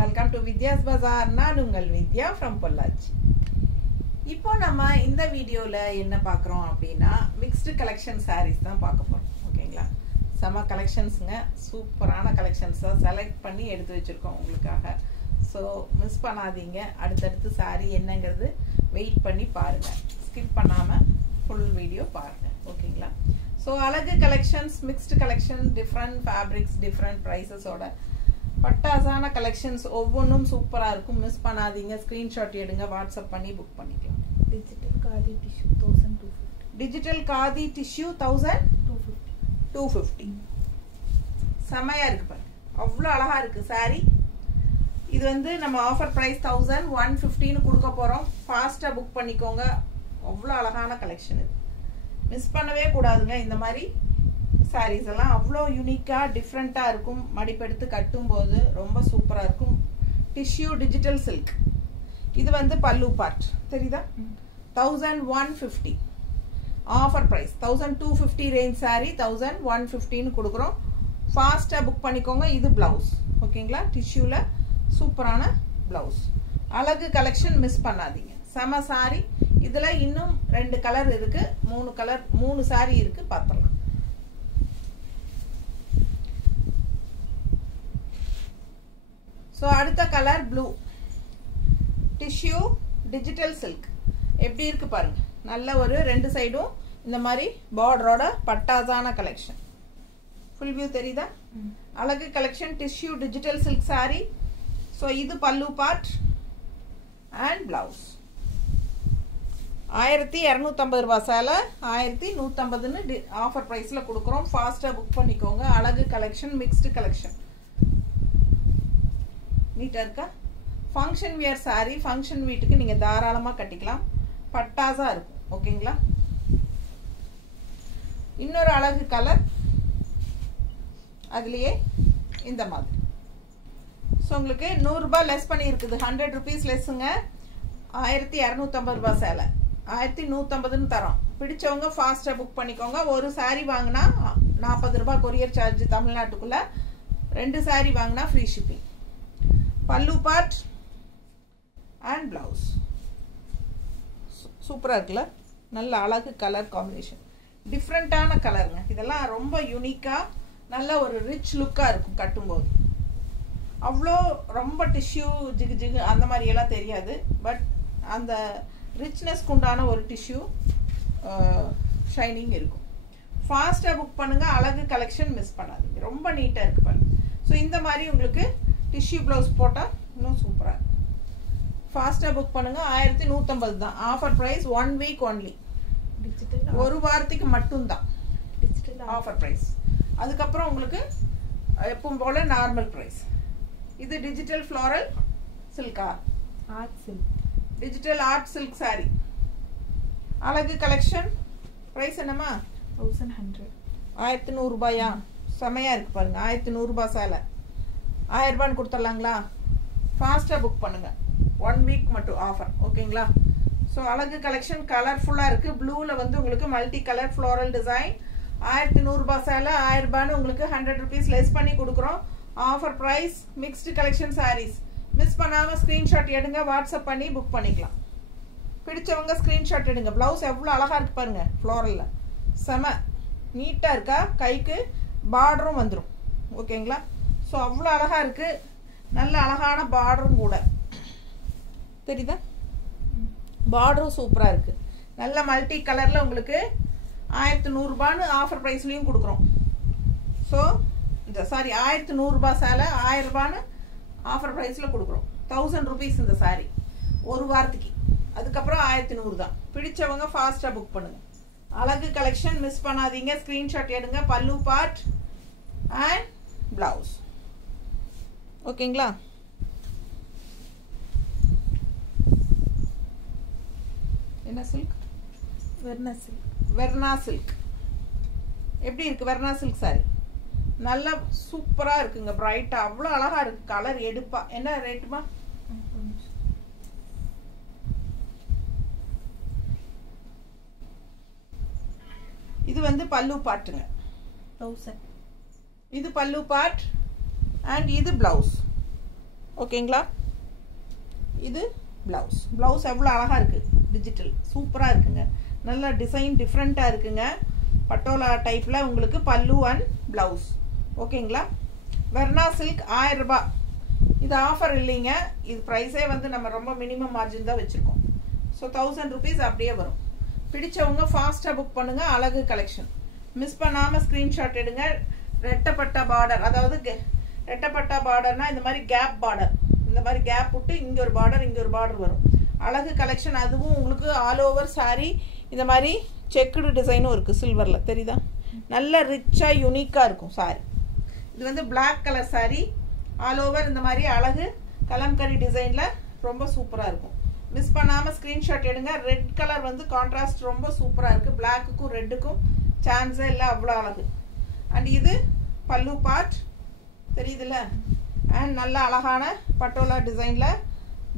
Welcome to Vidya's Bazaar. நான் உங்கள் வித்யா from Pollachi. இப்போ நம்ம இந்த வீடியோல என்ன பார்க்கறோம் அப்படினா mixed collection sarees தான் பார்க்க போறோம். ஓகேங்களா? சம கலெக்ஷன்ஸ்ங்க, சூப்பரான கலெக்ஷன்ஸ் செலக்ட் பண்ணி எடுத்து வச்சிருக்கோம் உங்களுக்காக. சோ மிஸ் பண்ணாதீங்க. அடுத்து saree என்னங்கிறது வெயிட் பண்ணி பாருங்க. ஸ்கிப் பண்ணாம full வீடியோ பாருங்க. ஓகேங்களா? So அழகு collections, mixed collection, different fabrics, different prices ஓட பட்டாசான collections ஒவ்வொன்றும் சூப்பரா இருக்கும். மிஸ் பண்ணாதீங்க. ஸ்கிரீன்ஷாட் எடுங்க, வாட்ஸ்அப் பண்ணி புக் பண்ணிக்கலாம். Digital khadi tissue 1250. Digital khadi tissue 1250. செமையா இருக்கு பாருங்க. அவ்வளவு அழகா இருக்கு saree. இது வந்து நம்ம ஆஃபர் பிரைஸ் 1150 னு கொடுக்க போறோம். ஃபாஸ்டா புக் பண்ணிக்கோங்க. அவ்வளவு அழகான கலெக்ஷன் இது. மிஸ் பண்ணவே கூடாதுங்க. இந்த மாதிரி sarees எல்லாம் அவ்வளோ யூனிக்கா டிஃப்ரெண்டா இருக்கும். மடிப்பெடுத்து கட்டும்போது ரொம்ப சூப்பரா இருக்கும். Tissue digital silk. இது வந்து பல்லு பார்ட். தெரியுதா? 1150. ஆஃபர் பிரைஸ் 1250 ரேஞ்ச் saree 1150 னு கொடுக்குறோம். ஃபாஸ்டா புக் பண்ணிக்கோங்க. இது பிளவுஸ். ஓகேங்களா? டிஷ்யூல சூப்பரான பிளவுஸ். அழகு கலெக்ஷன் மிஸ் பண்ணாதீங்க. செம saree. இதுல இன்னும் 2 கலர் இருக்கு. 3 saree இருக்கு. பார்த்துடலாம். சோ அடுத்த colour blue. Tissue digital silk. எப்படி இருக்கு பாருங்க. நல்ல ஒரு 2 சைடும் இந்த மாதிரி பார்டரோட பட்டாசான கலெக்ஷன். ஃபுல் வியூ தெரியுதா? அழகு collection tissue digital silk saree. So இது பல்லு பார்ட் அண்ட் பிளவுஸ். 1250 ரூபாய் சேலை 1150 னு ஆஃபர் பிரைஸ்ல கொடுக்குறோம். ஃபாஸ்டா புக் பண்ணிக்கோங்க. அழகு கலெக்ஷன் மிக்ஸ்டு கலெக்ஷன். நீட்டா இருக்கா? Function wear saree. ஃபங்க்ஷன் வீட்டுக்கு நீங்க தாராளமா கட்டிக்கலாம். பட்டாசா இருக்கும். ஓகேங்களா? இன்னொரு அழகு கலர். அதுலயே இந்த மாதிரி. சோ உங்களுக்கு 100 ரூபாய் லெஸ் பண்ணி இருக்குது. 100 rupees லெஸ்ங்க. 1250 ரூபாய் சேலை 1150 னு தரோம். பிடிச்சவங்க ஃபாஸ்டா புக் பண்ணிக்கோங்க. ஒரு saree வாங்குனா 40 ரூபாய் கொரியர் சார்ஜ் தமிழ்நாட்டுக்குள்ள. 2 saree வாங்குனா ஃப்ரீ ஷிப்பிங். பல்லு பார்ட் அண்ட் பிளவுஸ். சூப்பரா இருக்குல்ல? நல்ல அழகு கலர் காம்பினேஷன். டிஃப்ரெண்டான கலருங்க. இதெல்லாம் ரொம்ப யூனிக்கா நல்ல ஒரு ரிச் லுக்கா இருக்கும் கட்டும்போது. அவ்வளோ ரொம்ப டிஷ்யூ ஜிகு ஜிகு அந்த மாதிரி எல்லாம் தெரியாது. பட் அந்த ரிச்னஸ்க்கு உண்டான ஒரு டிஷ்யூ ஷைனிங் இருக்கும். ஃபாஸ்டா புக் பண்ணுங்க. அழகு கலெக்ஷன் மிஸ் பண்ணாதீங்க. ரொம்ப நீட்டா இருக்கு பாருங்க. ஸோ இந்த மாதிரி உங்களுக்கு டிஷ்யூ பிளவுஸ் போட்டா இன்னும் சூப்பரா இருக்கும். ஃபாஸ்டா புக் பண்ணுங்க. 1150 தான். Offer price 1 week only. Digital ஒரு வாரத்துக்கு மட்டும் தான் digital ஆஃபர் பிரைஸ். அதுக்கப்புறம் உங்களுக்கு எப்பவும் போல நார்மல் பிரைஸ். இது digital floral Chilika? art silk digital art silk saree. அழகு கலெக்ஷன். பிரைஸ் என்னமா? 1100. 1100 ரூபாயா? செமையா இருக்கு பாருங்க. 1100 ரூபாய் சேலை 1000 ரூபாய் கொடுத்துடலாங்களா? ஃபாஸ்டா புக் பண்ணுங்க. 1 வீக் மட்டும் ஆஃபர். ஓகேங்களா? ஸோ அழகு கலெக்ஷன் கலர்ஃபுல்லா இருக்கு. ப்ளூல வந்து உங்களுக்கு மல்டி கலர் ஃப்ளோரல் டிசைன். 1100 ரூபாய் சேலை 1000 ரூபாய்னு உங்களுக்கு 100 rupees லெஸ் பண்ணி கொடுக்குறோம். Offer price mixed collection sarees. Miss பண்ணாம ஸ்கிரீன்ஷாட் எடுங்க, வாட்ஸ்அப் பண்ணி புக் பண்ணிக்கலாம். பிடிச்சவங்க ஸ்கிரீன்ஷாட் எடுங்க. பிளவுஸ் எவ்வளவு அழகா இருக்கு பாருங்க. ஃப்ளோரல்ல செம நீட்டா இருக்கா? கைக்கு பார்டரும் வந்துடும். ஓகேங்களா? ஸோ அவ்வளோ அழகா இருக்கு. நல்ல அழகான பார்டரும் கூட. தெரியுதா? பார்டரும் சூப்பரா இருக்கு. நல்ல மல்டி கலர்ல உங்களுக்கு 1100 ரூபாய்னு ஆஃபர் பிரைஸ்லயும் கொடுக்குறோம். ஸோ இந்த சாரி 1100 ரூபாய் சேலை 1000 ரூபாய்னு ஆஃபர் பிரைஸ்ல கொடுக்குறோம். 1000 rupees இந்த சாரி ஒரு வாரத்துக்கு. அதுக்கப்புறம் 1100 தான். பிடிச்சவங்க ஃபாஸ்டா புக் பண்ணுங்க. அழகு கலெக்ஷன் மிஸ் பண்ணாதீங்க. ஸ்கிரீன்ஷாட் எடுங்க. பல்லு பார்ட் அண்ட் பிளவுஸ். ஓகேங்களா? என்ன silk? verna silk. Verna silk. எப்படி இருக்கு வெர்னா சில்க் saree? நல்ல சூப்பரா இருக்குங்க. பிரைட்டா அவ்வளோ அழகா இருக்கு. கலர் எடுப்பா. என்ன ரேட்டுமா? இது வந்து பல்லு பாட்டுங்க. 1000. இது பல்லு பார்ட் அண்ட் இது பிளவுஸ். ஓகேங்களா. இது ப்ளவுஸ் எவ்வளோ அழகாக இருக்குது, டிஜிட்டல் சூப்பராக இருக்குங்க. நல்ல டிசைன் டிஃப்ரெண்ட்டாக இருக்குங்க. பட்டோலா டைப்பில் உங்களுக்கு பல்லு அண்ட் ப்ளவுஸ். ஓகேங்களா. வெர்னா சில்க் 1000 ரூபாய். இது ஆஃபர் இல்லைங்க, இது ப்ரைஸே வந்து நம்ம ரொம்ப மினிமம் மார்ஜின் தான் வச்சுருக்கோம். ஸோ 1000 rupees அப்படியே வரும். பிடிச்சவங்க ஃபாஸ்ட்டாக புக் பண்ணுங்கள். அழகு கலெக்ஷன் மிஸ் பண்ணாமல் ஸ்க்ரீன்ஷாட் எடுங்க. ரெட்டப்பட்டா பார்டர், அதாவது ரெட்டப்பட்டா பார்டர்னா இந்த மாதிரி கேப் பார்டர், இந்த மாதிரி கேப் விட்டு இங்கே ஒரு பார்டர் இங்கே ஒரு பார்டர் வரும். அழகு கலெக்ஷன். அதுவும் உங்களுக்கு ஆல் ஓவர் சாரீ இந்த மாதிரி செக்குடு டிசைனும் இருக்குது சில்வரில், தெரியுதா. நல்ல ரிச்சாக யூனிக்காக இருக்கும் சாரீ. இது வந்து black colour sari, all over இந்த மாதிரி அழகு கலம்கரி டிசைனில் ரொம்ப சூப்பராக இருக்கும். மிஸ் பண்ணாமல் ஸ்க்ரீன்ஷாட் எடுங்க. ரெட் கலர் வந்து கான்ட்ராஸ்ட் ரொம்ப சூப்பராக இருக்குது. பிளாக்குக்கும் ரெட்டுக்கும் சான்ஸே இல்லை, அவ்வளோ அழகு. அண்ட் இது பல்லு பார்ட் தெரியுதுல்ல. அண்ட் நல்ல அழகான பட்டோலா டிசைனில்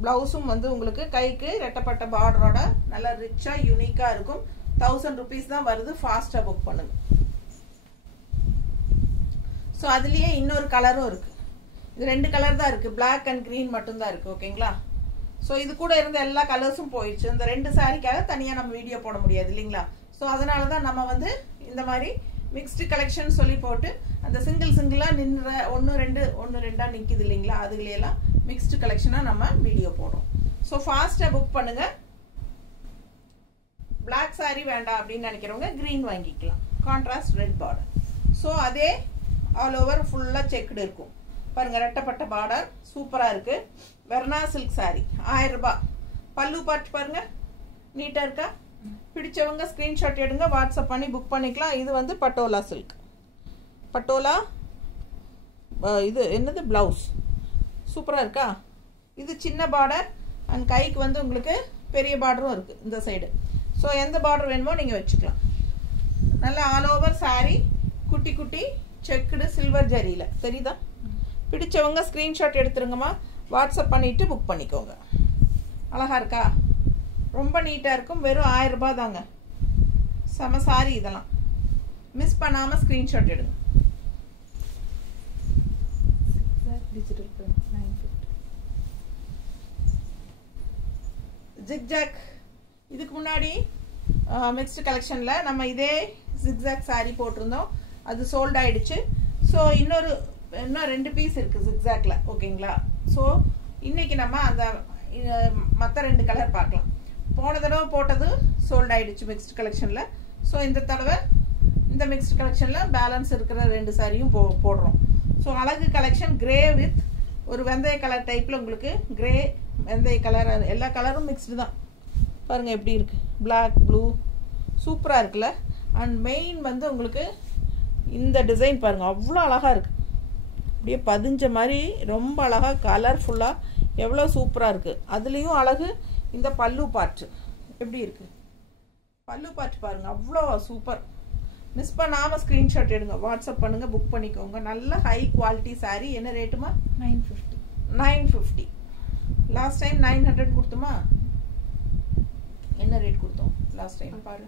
ப்ளவுஸும் வந்து உங்களுக்கு கைக்கு ரெட்டப்பட்ட பார்டரோட நல்ல ரிச்சாக யூனிக்காக இருக்கும். 1000 rupees தான் வருது. ஃபாஸ்ட்டாக புக் பண்ணுங்க. ஸோ அதுலேயே இன்னொரு கலரும் இருக்குது. இது 2 கலர் தான் இருக்குது, பிளாக் அண்ட் க்ரீன் மட்டும்தான் இருக்குது. ஓகேங்களா. ஸோ இது கூட இருந்த எல்லா கலர்ஸும் போயிடுச்சு. இந்த 2 சாரிக்காக தனியாக நம்ம வீடியோ போட முடியாது இல்லைங்களா. ஸோ அதனால தான் நம்ம வந்து இந்த மாதிரி மிக்ஸ்டு கலெக்ஷன் சொல்லி போட்டு அந்த சிங்கிளாக நின்ற 1-2 நிற்கிது இல்லைங்களா, அதுலையெல்லாம் மிக்ஸ்டு கலெக்ஷனாக நம்ம வீடியோ போடுறோம். ஸோ ஃபாஸ்ட்டாக புக் பண்ணுங்கள். பிளாக் சாரீ வேண்டாம் அப்படின்னு நினைக்கிறவங்க க்ரீன் வாங்கிக்கலாம். Contrast red border. ஸோ அதே ஆல் ஓவர் ஃபுல்லாக செக்குடு இருக்கும் பாருங்கள். ரெட்டப்பட்ட பார்டர் சூப்பராக இருக்குது. வெர்னா சில்க் சாரீ 1000 ரூபாய். பல்லு பார்ட் பாருங்கள், நீட்டாக இருக்கா. பிடிச்சவங்க ஸ்க்ரீன்ஷாட் எடுங்க, வாட்ஸ்அப் பண்ணி புக் பண்ணிக்கலாம். இது வந்து பட்டோலா சில்க், பட்டோலா இது என்னது ப்ளவுஸ் சூப்பராக இருக்கா. இது சின்ன பார்டர் அண்ட் கைக்கு வந்து உங்களுக்கு பெரிய பார்டரும் இருக்குது இந்த சைடு. ஸோ எந்த பார்டர் வேணுமோ நீங்கள் வச்சுக்கலாம். நல்ல ஆல் ஓவர் சாரீ குட்டி குட்டி செக்குடு சில்வர் ஜரியில் தெரியுதா. பிடிச்சவங்க ஸ்க்ரீன்ஷாட் எடுத்துருங்கம்மா, வாட்ஸ்அப் பண்ணிவிட்டு புக் பண்ணிக்கோங்க. அழகாக இருக்கா, ரொம்ப நீட்டாக இருக்கும். வெறும் 1000 ரூபாய் தாங்க. செம சாரி இதெல்லாம். மிஸ் பண்ணாமல் ஸ்க்ரீன்ஷாட் எடுங்க. Digital print 950. ஜிக்ஜாக் இதுக்கு முன்னாடி மிக்ஸ்டு கலெக்ஷனில் நம்ம இதே ஜிக்ஜாக் சாரீ போட்டிருந்தோம், அது சோல்ட் ஆயிடுச்சு. ஸோ இன்னும் 2 பீஸ் இருக்குது ஜிக்ஜாக்ல. ஓகேங்களா. ஸோ இன்னைக்கு நம்ம அந்த மற்ற 2 கலர் பார்க்கலாம். போன தடவை போட்டது சோல்ட் ஆயிடுச்சு மிக்ஸ்டு கலெக்ஷனில். ஸோ இந்த தடவை இந்த மிக்ஸ்டு கலெக்ஷனில் பேலன்ஸ் இருக்கிற 2 சாரியும் போடுறோம். ஸோ அழகு கலெக்ஷன் கிரே வித் ஒரு வெந்தய கலர் டைப்பில் உங்களுக்கு கிரே வெந்தய கலர் எல்லா கலரும் மிக்ஸ்டு தான் பாருங்கள் எப்படி இருக்குது. பிளாக் ப்ளூ சூப்பராக இருக்குல்ல. அண்ட் மெயின் வந்து உங்களுக்கு இந்த டிசைன் பாருங்கள், அவ்வளோ அழகாக இருக்குது. அப்படியே பதிஞ்ச மாதிரி ரொம்ப அழகாக கலர்ஃபுல்லாக எவ்வளோ சூப்பராக இருக்குது. அதுலேயும் அழகு இந்த பல்லு பார்ட்டு எப்படி இருக்குது. பல்லு பார்ட் பாருங்கள், அவ்வளோ சூப்பர். மிஸ் பண்ணாமல் ஸ்க்ரீன்ஷாட் எடுங்க, வாட்ஸ்அப் பண்ணுங்கள், புக் பண்ணிக்கோங்க. நல்ல ஹை குவாலிட்டி சாரீ. என்ன ரேட்டுமா? 950. 950. Last time 900 கொடுத்தோமா? என்ன ரேட் கொடுத்தோம் லாஸ்ட் டைம் பாரு.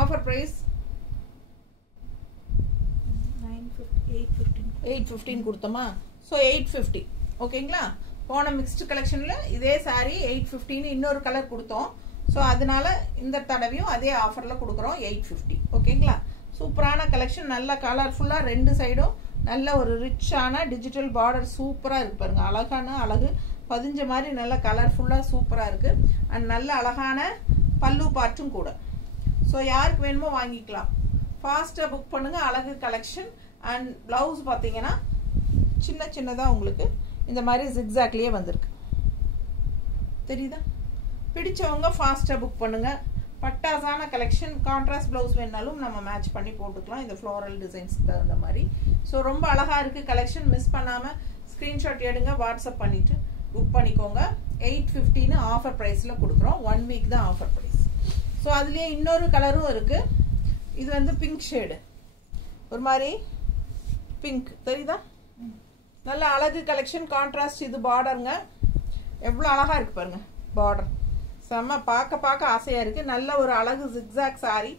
ஆஃபர் பிரைஸ் 815 கொடுத்தோமா? ஸோ 850. ஓகேங்களா. போன மிக்ஸ்டு கலெக்ஷனில் இதே சாரீ 815 இன்னொரு கலர் கொடுத்தோம். ஸோ அதனால இந்த தடவையும் அதே ஆஃபரில் கொடுக்குறோம் 850. ஓகேங்களா. சூப்பரான கலெக்ஷன், நல்ல கலர்ஃபுல்லாக 2 சைடும் நல்ல ஒரு ரிச்சான டிஜிட்டல் பார்டர் சூப்பராக இருக்குது பாருங்கள். அழகான அழகு பதிஞ்ச மாதிரி நல்ல கலர்ஃபுல்லாக சூப்பராக இருக்குது. அண்ட் நல்ல அழகான பல்லு பார்ட்டும் கூட. ஸோ யாருக்கு வேணுமோ வாங்கிக்கலாம். ஃபாஸ்ட்டாக புக் பண்ணுங்கள். அழகு கலெக்ஷன். அண்ட் ப்ளவுஸ் பார்த்தீங்கன்னா சின்னதாக உங்களுக்கு இந்த மாதிரி ஜிக்ஸாக்லேயே வந்திருக்கு தெரியுதா. பிடிச்சவங்க ஃபாஸ்ட்டாக புக் பண்ணுங்கள். பட்டாசான கலெக்ஷன். கான்ட்ராஸ்ட் ப்ளவுஸ் வேணாலும் நம்ம மேட்ச் பண்ணி போட்டுக்கலாம் இந்த ஃப்ளோரல் டிசைன்ஸ்க்கு தகுந்த மாதிரி. ஸோ ரொம்ப அழகாக இருக்குது கலெக்ஷன். மிஸ் பண்ணாமல் ஸ்க்ரீன்ஷாட் எடுங்க, வாட்ஸ்அப் பண்ணிவிட்டு புக் பண்ணிக்கோங்க. 850 ஆஃபர் ப்ரைஸில் கொடுக்குறோம். 1 வீக் தான் ஆஃபர் ப்ரைஸ். ஸோ அதுலேயே இன்னொரு கலரும் இருக்குது. இது வந்து பிங்க் ஷேடு, ஒரு மாதிரி பிங்க் தெரியுதா. நல்ல அழகு கலெக்ஷன். கான்ட்ராஸ்ட் இது பார்டருங்க. எவ்வளோ அழகாக இருக்குது பாருங்கள் பார்டர். செம்ம பார்க்க ஆசையாக இருக்குது. நல்ல ஒரு அழகு ஜிக்ஸாக் சாரீ.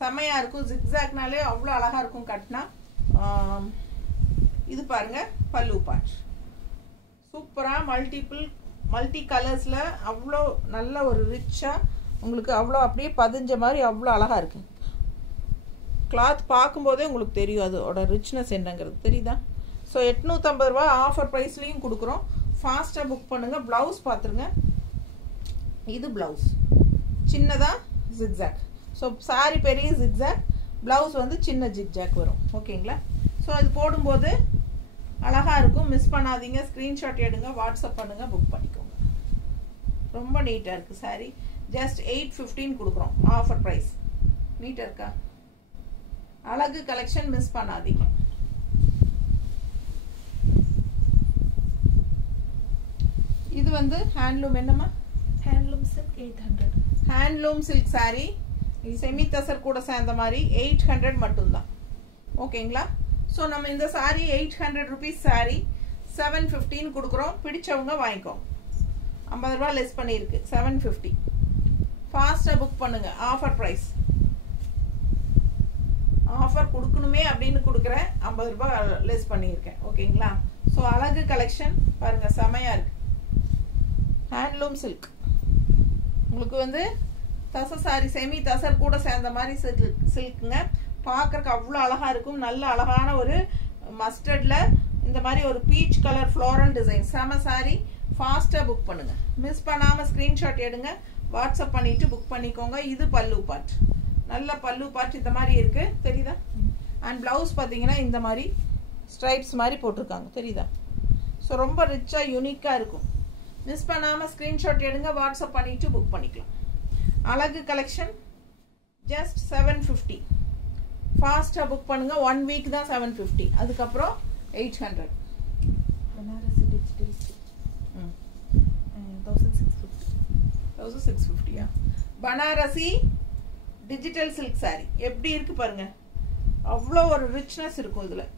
செமையா இருக்கும். ஜிக்ஸாக்னாலே அவ்வளோ அழகா இருக்கும் கட்டினா. இது பாருங்க பல்லு பார்ட். சூப்பரா மல்டி கலர்ஸ்ல அவ்வளோ நல்ல ஒரு ரிச்சா உங்களுக்கு அவ்வளோ அப்படியே பதிஞ்ச மாதிரி அவ்வளோ அழகா இருக்கு. கிளாத் பார்க்கும்போதே உங்களுக்கு தெரியும் அதோட ரிச்னஸ் என்னங்கிறது தெரியுதா. ஸோ 850 ரூபா ஆஃபர் ப்ரைஸ்லையும் கொடுக்குறோம். ஃபாஸ்ட்டாக புக் பண்ணுங்க. ப்ளவுஸ் பார்த்துருங்க. இது ப்ளவுஸ் சின்னதாக ஜிக்ஸாக். ஸோ சாரி பெரிய ஜிக்ஸாக், ப்ளவுஸ் வந்து சின்ன ஜிக்ஸாக் வரும். ஓகேங்களா. ஸோ அது போடும்போது அழகாக இருக்கும். மிஸ் பண்ணாதீங்க. ஸ்க்ரீன்ஷாட் எடுங்க, வாட்ஸ்அப் பண்ணுங்கள், புக் பண்ணிக்கோங்க. ரொம்ப நீட்டாக இருக்குது சாரி. ஜஸ்ட் 815 கொடுக்குறோம் ஆஃபர் ப்ரைஸ். நீட்டாக இருக்கா? அழகு கலெக்ஷன், மிஸ் பண்ணாதீங்க. இது வந்து ஹேண்ட்லூம். என்னம்மா? Handloom silk 800. Handloom silk sari semi tussar கூட சேர்ந்த மாதிரி 800 மட்டும்தான். ஓகேங்களா. ஸோ நம்ம இந்த சாரி 800 ருபீஸ் சாரி 715 கொடுக்குறோம். பிடிச்சவங்க வாங்கிக்கோங்க. 50 ரூபா லெஸ் பண்ணியிருக்கு. 750. ஃபாஸ்ட்டாக புக் பண்ணுங்க. Offer price. ஆஃபர் கொடுக்கணுமே அப்படின்னு கொடுக்குறேன். 50 ரூபா லெஸ் பண்ணியிருக்கேன். ஓகேங்களா. ஸோ அழகு கலெக்ஷன் பாருங்க, செமையா இருக்கு. ஹேண்ட்லூம் சில்க் உங்களுக்கு வந்து தசர் சாரி செமி தசர் கூட சேர்ந்த மாதிரி சில்க்குங்க. பார்க்கறக்கு அவ்வளோ அழகா இருக்கும். நல்ல அழகான ஒரு மஸ்டர்ட்ல இந்த மாதிரி ஒரு பீச் கலர் ஃப்ளோரல் டிசைன். செம சாரி. ஃபாஸ்ட்டாக புக் பண்ணுங்க. மிஸ் பண்ணாமல் ஸ்க்ரீன்ஷாட் எடுங்க, வாட்ஸ்அப் பண்ணிட்டு புக் பண்ணிக்கோங்க. இது பல்லு பார்ட். நல்ல பல்லு பார்ட் இந்த மாதிரி இருக்கு தெரியுதா. அண்ட் பிளவுஸ் பார்த்தீங்கன்னா இந்த மாதிரி ஸ்ட்ரைப்ஸ் மாதிரி போட்டிருக்காங்க தெரியுதா. ஸோ ரொம்ப ரிச்சா யூனிக்கா இருக்கும். மிஸ் பண்ணாமல் ஸ்க்ரீன்ஷாட் எடுங்க, வாட்ஸ்அப் பண்ணிட்டு புக் பண்ணிக்கலாம். அழகு கலெக்ஷன் ஜஸ்ட் 750. ஃபாஸ்ட்டாக புக் பண்ணுங்க. 1 வீக் தான் 750. அதுக்கப்புறம் 800. Banarasi digital 1650. 1650. Banarasi digital silk sorry எப்படி இருக்கு பாருங்க. அவ்வளோ ஒரு ரிச்னஸ் இருக்கும். இதில்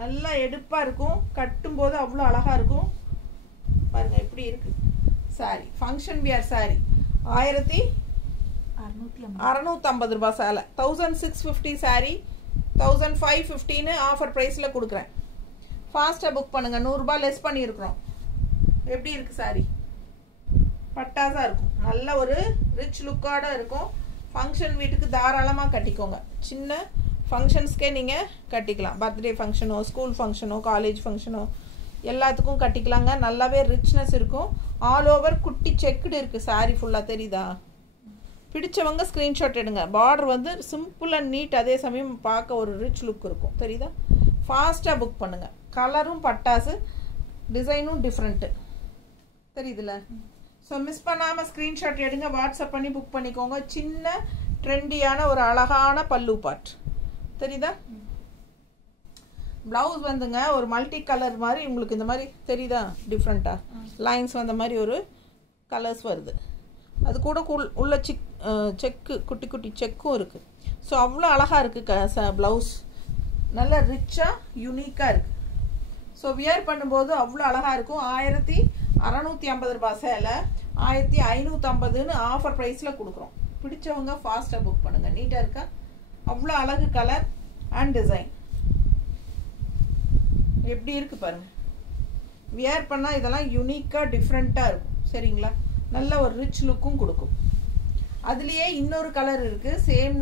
நல்லா எடுப்பாக இருக்கும். கட்டும்போது அவ்வளோ அழகாக இருக்கும். பாருங்க எப்படி இருக்கு சாரி. ஃபங்க்ஷன் வியர் சாரி 1650 ரூபாய் சேலை. 1650 சாரி 1550 ஆஃபர் ப்ரைஸில் கொடுக்குறேன். ஃபாஸ்ட்டாக புக் பண்ணுங்க. 100 ரூபாய் லெஸ் பண்ணியிருக்கிறோம். எப்படி இருக்கு சாரி? பட்டாசா இருக்கும். நல்ல ஒரு ரிச் லுக்காட இருக்கும். ஃபங்க்ஷன் வீட்டுக்கு தாராளமாக கட்டிக்கோங்க. சின்ன ஃபங்க்ஷன்ஸ்க்கே நீங்கள் கட்டிக்கலாம். பர்த்டே ஃபங்க்ஷனோ, ஸ்கூல் ஃபங்க்ஷனோ, காலேஜ் ஃபங்க்ஷனோ எல்லாத்துக்கும் கட்டிக்கலாங்க. நல்லாவே ரிச்னஸ் இருக்கும். ஆல் ஓவர் குட்டி செக்குடு இருக்குது சாரி ஃபுல்லாக தெரியுதா. பிடிச்சவங்க ஸ்க்ரீன்ஷாட் எடுங்க. பார்டர் வந்து சிம்பிள் அண்ட் நீட், அதே சமயம் பார்க்க ஒரு ரிச் லுக் இருக்கும் தெரியுதா. ஃபாஸ்ட்டாக புக் பண்ணுங்கள். கலரும் பட்டாசு, டிசைனும் டிஃப்ரெண்ட்டு தெரியுதுல்ல. ஸோ மிஸ் பண்ணாமல் ஸ்க்ரீன்ஷாட் எடுங்க, வாட்ஸ்அப் பண்ணி புக் பண்ணிக்கோங்க. சின்ன ட்ரெண்டியான ஒரு அழகான பல்லு பார்ட் தெரியுதா. பிளவுஸ் வந்துங்க ஒரு மல்டி கலர் மாதிரி உங்களுக்கு இந்த மாதிரி தெரியுதா. டிஃப்ரெண்ட்டாக லைன்ஸ் வந்த மாதிரி ஒரு கலர்ஸ் வருது. அது கூட உள்ள செக்கு குட்டி குட்டி செக்கும் இருக்குது. ஸோ அவ்வளோ அழகாக இருக்குது ப்ளவுஸ். நல்ல ரிச்சாக யூனிக்காக இருக்குது. ஸோ வியர் பண்ணும்போது அவ்வளோ அழகாக இருக்கும். 1650 ரூபாய் சேலை 1550 ஆஃபர் ப்ரைஸில் கொடுக்குறோம். பிடிச்சவங்க ஃபாஸ்ட்டாக புக் பண்ணுங்கள். நீட்டாக இருக்கா. அவ்வளோ அழகு கலர் அண்ட் டிசைன் எப்படி இருக்கு பாருங்க. வியர் பண்ணால் இதெல்லாம் யூனிக்காக டிஃப்ரெண்ட்டாக இருக்கும் சரிங்களா. நல்ல ஒரு ரிச் லுக்கும் கொடுக்கும். அதுலேயே இன்னொரு கலர் இருக்குது. சேம்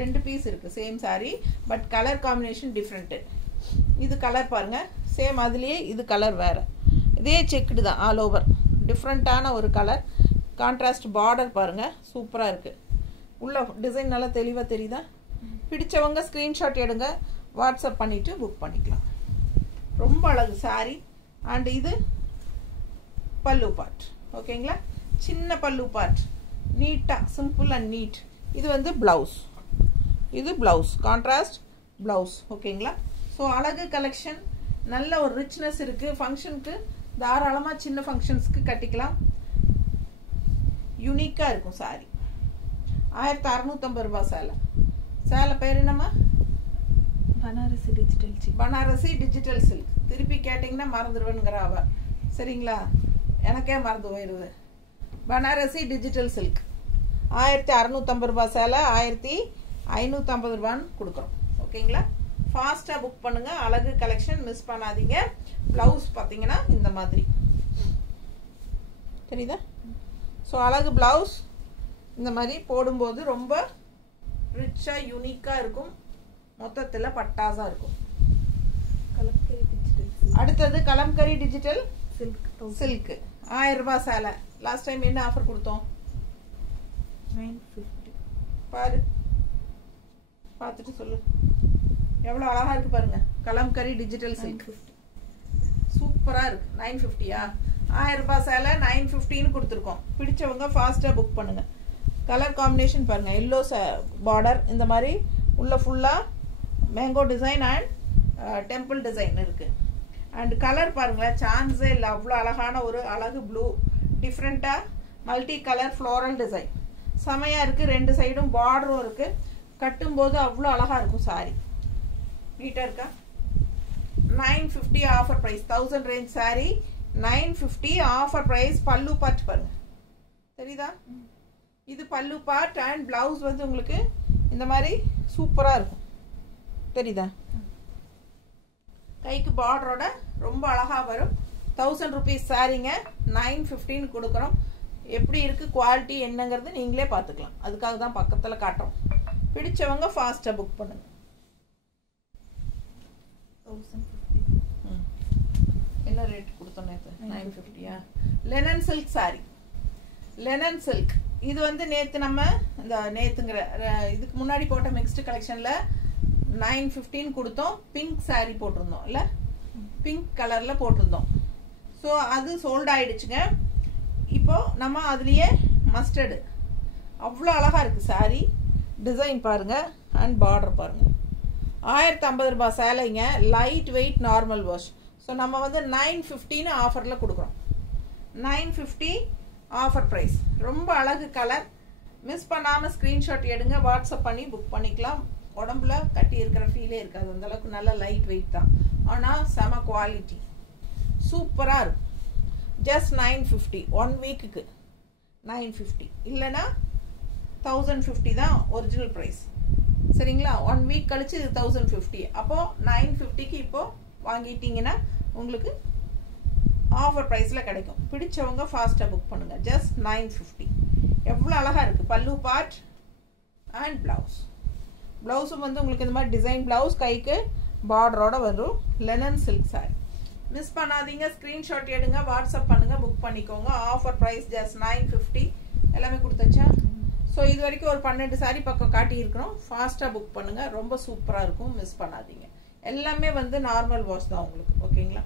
ரெண்டு பீஸ் இருக்குது same sorry, but colour combination different. இது கலர் பாருங்கள் சேம், அதுலேயே இது கலர் வேறு. இதே செக்குடு தான் ஆல் ஓவர். டிஃப்ரெண்ட்டான ஒரு கலர். கான்ட்ராஸ்ட் பார்டர் பாருங்கள் சூப்பராக இருக்குது. உள்ள டிசைன் நல்லா தெளிவாக தெரியுதா. பிடிச்சவங்க ஸ்க்ரீன்ஷாட் எடுங்க, வாட்ஸ்அப் பண்ணிவிட்டு புக் பண்ணிக்கலாம். ரொம்ப அழகு சாரி. அண்ட் இது பல்லு பார்ட். ஓகேங்களா. சின்ன பல்லு பார்ட் நீட்டாக சிம்பிள் அண்ட் நீட். இது வந்து ப்ளவுஸ். இது ப்ளவுஸ் கான்ட்ராஸ்ட் ப்ளவுஸ். ஓகேங்களா. ஸோ அழகு கலெக்ஷன். நல்ல ஒரு ரிச்னஸ் இருக்குது. ஃபங்க்ஷனுக்கு தாராளமாக சின்ன ஃபங்க்ஷன்ஸ்க்கு கட்டிக்கலாம். யூனிக்காக இருக்கும் சாரி. 1650 ரூபாய் சேலை. சேலை பேர் என்னம்மா? Banarasi digital silk. Banarasi digital silk. திருப்பி கேட்டிங்கன்னா மறந்துடுவேனுங்கிற அவ சரிங்களா. எனக்கே மறந்து போயிடுது. பனாரசி டிஜிட்டல் சில்க் 1650 ரூபாய் சேலை 550 ரூபான்னு கொடுக்குறோம். ஓகேங்களா? ஃபாஸ்ட்டாக புக் பண்ணுங்க. அழகு கலெக்ஷன் மிஸ் பண்ணாதீங்க. ப்ளவுஸ் பார்த்தீங்கன்னா இந்த மாதிரி தெரியுதா? ஸோ அழகு ப்ளவுஸ் இந்த மாதிரி போடும்போது ரொம்ப ரிச்சாக யூனிக்காக இருக்கும். மொத்தத்தில் பட்டாசாக இருக்கும். கலம்கரி டிஜிட்டல் அடுத்தது கலம்கரி டிஜிட்டல் சில்க் சில்க் 1000 ரூபாய் சேலை. லாஸ்ட் டைம் என்ன ஆஃபர் கொடுத்தோம்? 950. பாரு, பார்த்துட்டு சொல்லு. எவ்வளோ அழகா இருக்கு பாருங்க. கலம்கரி டிஜிட்டல் சில்க் சூப்பராக இருக்கு. 950யா? 1000 ரூபாய் சேலை 950ன்னு கொடுத்துருக்கோம். பிடிச்சவங்க ஃபாஸ்ட்டாக புக் பண்ணுங்க. கலர் காம்பினேஷன் பாருங்க. எல்லோ பார்டர், இந்த மாதிரி உள்ள ஃபுல்லாக mango design and temple design இருக்கு. அண்ட் கலர் பாருங்களேன், சான்ஸே இல்லை. அவ்வளோ அழகான ஒரு அழகு ப்ளூ, டிஃப்ரெண்ட்டாக மல்டி கலர் ஃப்ளோரல் டிசைன் செமையாக இருக்குது. 2 சைடும் பார்டரும் இருக்குது. கட்டும்போது அவ்வளோ அழகாக இருக்கும். சாரி நீட்டாக இருக்கா? 950 offer price. 1000 range sari 950 offer price. பல்லு பார்ட் பாருங்க, தெரியுதா? இது பல்லு பார்ட் அண்ட் பிளவுஸ் வந்து உங்களுக்கு இந்த மாதிரி சூப்பராக இருக்கும். தெரியுதா? கைக்கு பார்டரோட ரொம்ப அழகாக வரும். 1000 ருபீஸ் சாரீங்க 950ன்னு கொடுக்குறோம். எப்படி இருக்குது குவாலிட்டி என்னங்கிறது நீங்களே பார்த்துக்கலாம். அதுக்காக தான் பக்கத்தில் காட்டுறோம். பிடிச்சவங்க ஃபாஸ்ட்டாக புக் பண்ணுங்க. 1050. என்ன ரேட் கொடுத்தோம் நேற்று? 950யா? Linen silk sari. Linen silk இது வந்து நேற்று நம்ம இந்த நேற்றுங்கிற இதுக்கு முன்னாடி போட்ட மிக்ஸ்டு கலெக்ஷனில் 915 கொடுத்தோம். பிங்க் சாரி போட்டிருந்தோம் இல்லை? பிங்க் கலரில் போட்டிருந்தோம். ஸோ அது சோல்ட் ஆயிடுச்சுங்க. இப்போ நம்ம அதுலேயே மஸ்டர்டு அவ்வளோ அழகாக இருக்குது சாரி. டிசைன் பாருங்கள் அண்ட் பார்டர் பாருங்கள். 1050 ரூபாய் சேலைங்க. Light weight normal wash. So நம்ம வந்து 950ன்னு ஆஃபரில் கொடுக்குறோம். 950 ஆஃபர் ப்ரைஸ். ரொம்ப அழகு கலர். மிஸ் பண்ணாமல் ஸ்க்ரீன்ஷாட் எடுங்க. வாட்ஸ்அப் பண்ணி புக் பண்ணிக்கலாம். உடம்புல கட்டி இருக்கிற ஃபீலே இருக்காது. அந்தளவுக்கு நல்ல லைட் வெயிட் தான். ஆனால் செம குவாலிட்டி சூப்பராக இருக்கும். ஜஸ்ட் 950 1 வீக்குக்கு 950. இல்லைன்னா 1050 தான் ஒரிஜினல் ப்ரைஸ். சரிங்களா? 1 வீக் கழிச்சு இது 1050. அப்போது 950க்கு இப்போது வாங்கிட்டீங்கன்னா உங்களுக்கு ஆஃபர் ப்ரைஸில் கிடைக்கும். பிடிச்சவங்க ஃபாஸ்ட்டாக புக் பண்ணுங்கள். ஜஸ்ட் 950. எவ்வளோ அழகாக இருக்குது. பல்லு பார்ட் அண்ட் ப்ளவுஸ். ப்ளவுஸும் வந்து உங்களுக்கு இந்த மாதிரி டிசைன் ப்ளவுஸ், கைக்கு பார்டரோட வரும். Linen silk sari. மிஸ் பண்ணாதீங்க. ஸ்க்ரீன்ஷாட் எடுங்க. வாட்ஸ்அப் பண்ணுங்கள். புக் பண்ணிக்கோங்க. Offer price just 950. எல்லாமே கொடுத்தாச்சா? ஸோ இது வரைக்கும் ஒரு 12 சாரி பக்கம் காட்டியிருக்கிறோம். ஃபாஸ்ட்டாக புக் பண்ணுங்கள். ரொம்ப சூப்பராக இருக்கும். மிஸ் பண்ணாதீங்க. எல்லாமே வந்து நார்மல் வாஷ் தான் உங்களுக்கு. ஓகேங்களா?